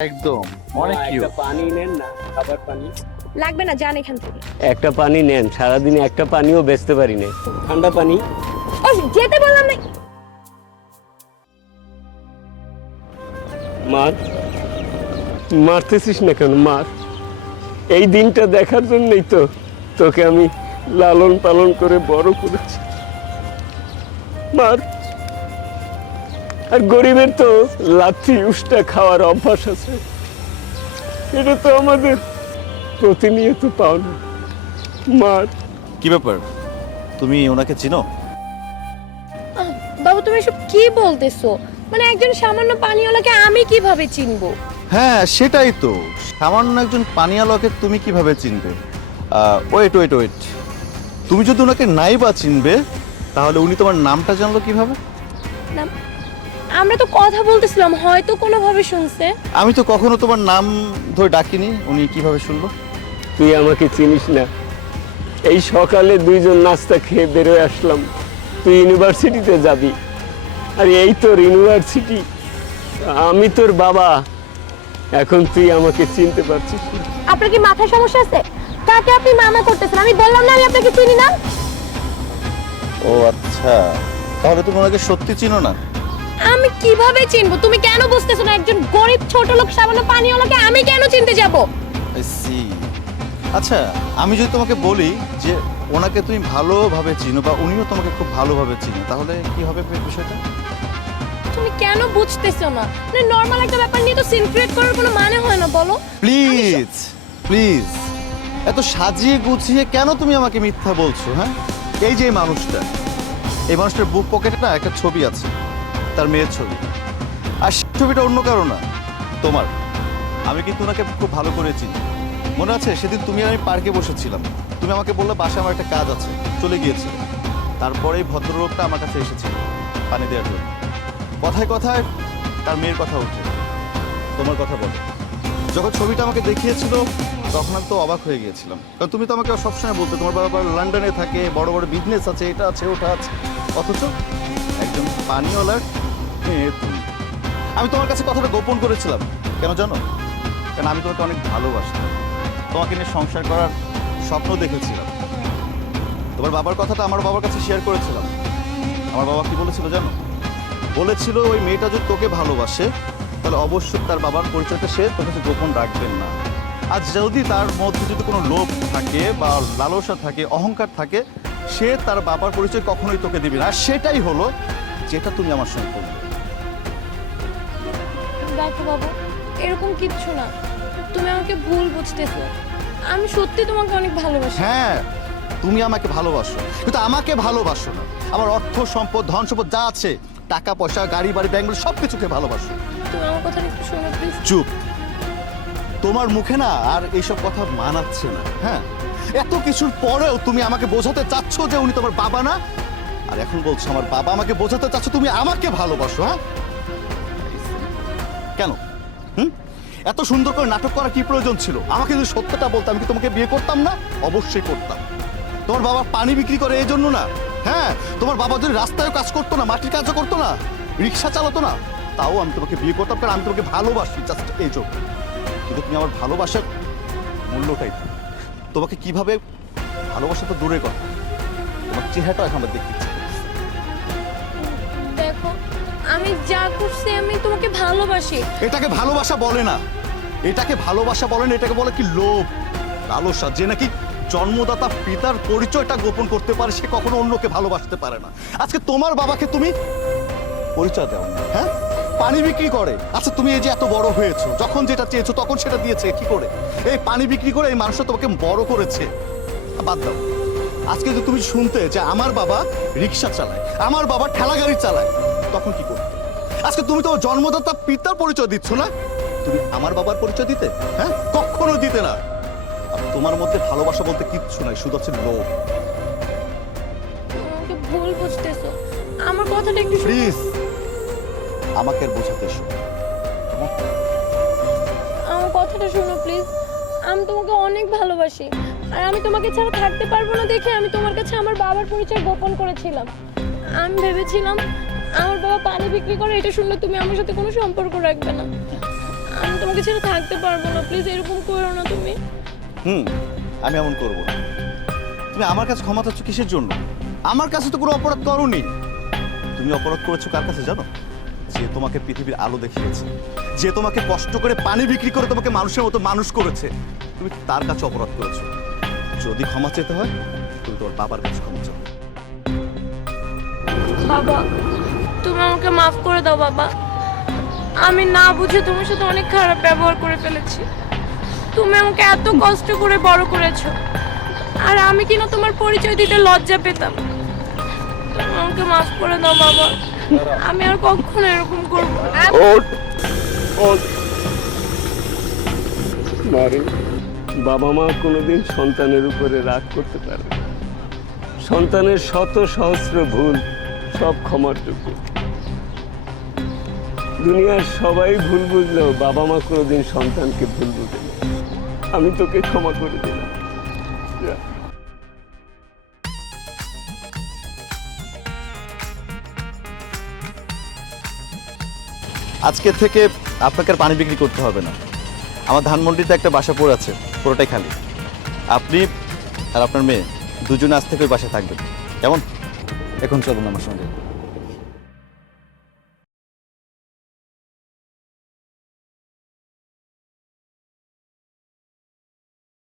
একদম অনেক একটা পানি নেন না খাবার পানি। লাগবে না যান এখান থেকে। একটা পানি নেন সারাদিনে একটা পানিও বেচতে পারি না। ঠান্ডা পানি। ও যেতে বললাম না। মার মারতেছিস না কেন মার এই দিনটা দেখার জন্যই তো তোকে আমি লালন পালন করে বড় করেছি। মার আর গরিবের তো লাথি উষ্টা খাওয়ার অভ্যাস আছে। এটা তো আমাদের প্রতিনিয়ত পাওনা। মার। কি ব্যাপার? তুমি ওনাকে চিনো? বাবু তুমি এসব কি বলতেছো? মানে একজন সামান্য পানিওয়ালাকে আমি কীভাবে চিনবো? হ্যাঁ সেটাই তো। সামান্য একজন পানিয়ালকে তুমি কীভাবে চিনবে? ওয়েট ওয়েট ওয়েট তুমি যদি ওনাকে নাই বা চিনবে তাহলে উনি তোমার নামটা জানলো কীভাবে? না আমরা তো কথা বলতেছিলাম হয়তো কোনোভাবে শুনছে। আমি তো কখনো তোমার নাম ধরে ডাকিনি উনি কীভাবে শুনলো? তুই আমাকে চিনিস না। এই সকালে দুইজন নাস্তা খেয়ে বেরোয় আসলাম। তুই ইউনিভার্সিটিতে যাবি। আর এই তোর ইউনিভার্সিটি? আমি তোর বাবা। এখন তুই আমাকে চিনতে পারছিস আপনার কি মাথায় সমস্যা আছে? কাকে আপনি মামা করতেছেন? আমি বললাম না আমি আপনাকে চিনি না। ও আচ্ছা তাহলে তুমি ওনাকে সত্যি চিনো না? আমি কীভাবে চিনবো? তুমি কেন বুঝতেছো না? একজন গরিব ছোট লোক সামান্য পানিওয়ালাকে আমি কেন চিনতে যাব? আচ্ছা আমি যদি তোমাকে বলি যে ওনাকে তুমি ভালোভাবে চিনো বা উনিও তোমাকে খুব ভালোভাবে চিনো তাহলে কি হবে বিষয়টা? তুমি কেন বুঝতেছো না? মানে নর্মাল একটা ব্যাপার নিয়ে তো সিন ক্রিয়েট করার কোনো মানে হয় না বলো। প্লিজ প্লিজ এত সাজিয়ে গুছিয়ে কেন তুমি আমাকে মিথ্যা বলছো হ্যাঁ? এই যে মানুষটা। এই মানুষটার বুক পকেটে না একটা ছবি আছে। তার মেয়ের ছবি। আর সেই ছবিটা অন্য কারও না, তোমার। আমি কিন্তু ওনাকে খুব ভালো করে চিনি। মনে আছে, সেদিন তুমি আমি পার্কে বসেছিলাম। তুমি আমাকে বললে বাসায় আমার একটা কাজ আছে, চলে গিয়েছিল। তারপরে এই ভদ্রলোকটা আমার কাছে এসেছিল পানি দেওয়ার জন্য। কথায় কথায় তার মেয়ের কথা উঠে তোমার কথা বলে। যখন ছবিটা আমাকে দেখিয়েছিল, তখন আমি তো অবাক হয়ে গিয়েছিলাম। কারণ তুমি তো আমাকে সবসময় বলতে, তোমার বাবা লন্ডনে থাকে, বড় বড় বিজনেস আছে, এটা আছে, ওটা আছে। অথচ একজন পানিওয়ালার তুমি আমি তোমার কাছে কথাটা গোপন করেছিলাম। কেন জানো? কারণ আমি তোমাকে অনেক ভালোবাসতাম। তোমাকে নিয়ে সংসার করার স্বপ্ন দেখেছিলাম। তোমার বাবার কথাটা আমার বাবার কাছে শেয়ার করেছিলাম। আমার বাবা কি বলেছিল জানো? বলেছিল, ওই মেয়েটা যদি তোকে ভালোবাসে, তাহলে অবশ্যই তার বাবার পরিচয়টা সে তোর কাছে গোপন রাখবেন না। আর যদি তার মধ্যে যদি কোনো লোভ থাকে বা লালসা থাকে, অহংকার থাকে, সে তার বাবার পরিচয় কখনোই তোকে দিবে না। আর সেটাই হলো, যেটা তুমি আমার সঙ্গে করবে। দেখো বাবু এরকম কিচ্ছু না। তুমি আমাকে ভুল বুঝতেছো। আমি সত্যি তোমাকে অনেক ভালোবাসি। হ্যাঁ তুমি আমাকে ভালোবাসো। কিন্তু আমাকে ভালোবাসো না। আমার অর্থ সম্পদ ধন সম্পদ যা আছে টাকা পয়সা গাড়ি বাড়ি ব্যাংক সব কিছুকে ভালোবাসো। তুমি আমার কথাটা একটু শোনো প্লিজ চুপ। তোমার মুখে না আর এইসব কথা মানাচ্ছে না হ্যাঁ? এত কিছুর পরেও তুমি আমাকে বোঝাতে চাচ্ছ যে উনি তোমার বাবা না? আর এখন বলছো আমার বাবা আমাকে বোঝাতে চাচ্ছ তুমি আমাকে ভালোবাসো হ্যাঁ? কেন? হুম? এত সুন্দর করে নাটক করা কি প্রয়োজন ছিল? আমাকে যদি সত্যটা বলতাম আমি কি তোমাকে বিয়ে করতাম না? অবশ্যই করতাম। তোমার বাবা পানি বিক্রি করে এই জন্য না? হ্যাঁ তোমার বাবা যদি রাস্তায় কাজ করতো না, মাটির কাজও করতো না, রিক্সা চালাতো না, তাও আমি তোমাকে বিয়ে করতাম কারণ আমি তোমাকে ভালোবাসি জাস্ট এই জন্য। কিন্তু তুমি আমার ভালোবাসার মূল্যটাই। তোমাকে কীভাবে ভালোবাসা তো দূরে কথা। তোমার চেহারাটা এখন আমার দেখতে যা করছি আমি তোমাকে ভালোবাসি। এটাকে ভালোবাসা বলে না। এটাকে ভালোবাসা বলে না এটাকে বলে কি লোভ? লালসা যে নাকি জন্মদাতা পিতার পরিচয়টা গোপন করতে পারে সে কখনো অন্যকে ভালোবাসতে পারে না। আজকে তোমার বাবাকে তুমি পরিচয় দাও। না, হ্যাঁ? পানি বিক্রি করে। আচ্ছা তুমি এই যে এত বড় হয়েছো যখন যেটা চেয়েছো তখন সেটা দিয়েছে কি করে? এই পানি বিক্রি করে এই মানুষটা তোমাকে বড় করেছে। বাদ দাও। আজকে যদি তুমি শুনতে যে আমার বাবা রিক্সা চালায় আমার বাবা ঠেলা গাড়ি চালায় তখন কি করতে? আজকে তুমি তো জন্মদাতা পিতার পরিচয় দিচ্ছ না? তুমি আমার বাবার পরিচয় দিতে? হ্যাঁ? কখনো দিতে না। আর তোমার মধ্যে ভালোবাসা বলতে কিচ্ছু নাই শুধু আছে লোভ। ভুল বুঝতেছো। আমার কথাটা একটু প্লিজ আমাকে আর বোঝাতে এসো। আমার কথাটা শোনো প্লিজ। আমি তোমাকে অনেক ভালোবাসি। আর আমি তোমাকে ছাড়া থাকতে পারব না দেখে আমি তোমার কাছে আমার বাবার পরিচয় গোপন করেছিলাম। আমি ভেবেছিলাম আমার বাবা পানি বিক্রি করে এটা শুনলে তুমি আমার সাথে কোনো সম্পর্ক রাখবে না। আমি তোমাকে ছেড়ে থাকতে পারব না প্লিজ এরকম করো না তুমি। হুম আমি এমন করব না। তুমি আমার কাছে ক্ষমা চাচ্ছ কিসের জন্য? আমার কাছে তো কোনো অপরাধ করোনি। তুমি অপরাধ করেছ কার কাছে জানো? যে তোমাকে পৃথিবীর আলো দেখিয়েছে যে তোমাকে কষ্ট করে পানি বিক্রি করে তোমাকে মানুষের মতো মানুষ করেছে। তুমি তার কাছে অপরাধ করেছ? যদি ক্ষমা চেতে হয় তুমি তোমার বাবার কাছে ক্ষমা চাও। বাবা তুমি আমাকে মাফ করে দাও, বাবা। আমি না বুঝে তোমার সাথে অনেক খারাপ ব্যবহার করে ফেলেছি। তুমি আমাকে এত কষ্ট করে বড় করেছ। আর আমি কিনা তোমার পরিচয় দিতে লজ্জা পেতাম। তুমি আমাকে মাফ করে দাও, বাবা। আমি আর কখনো এরকম করব না। বাবা মা কোনোদিন সন্তানের উপরে রাগ করতে পারে। সন্তানের শত সহস্র ভুল সব ক্ষমার যোগ্য। দুনিয়ার সবাই ভুল বুঝলেও বাবা মা কোনোদিন সন্তানকে ভুল বুঝে আমি তোকে ক্ষমা করে দিলাম। আজকে থেকে আপনাকে আর পানি বিক্রি করতে হবে না। আমার ধানমন্ডিতে একটা বাসা পড়ে আছে, পুরোটাই খালি। আপনি আর আপনার মেয়ে দুজনে আজ থেকে ওই বাসায় থাকবেন। কেমন? এখন চলুন আমার সঙ্গে।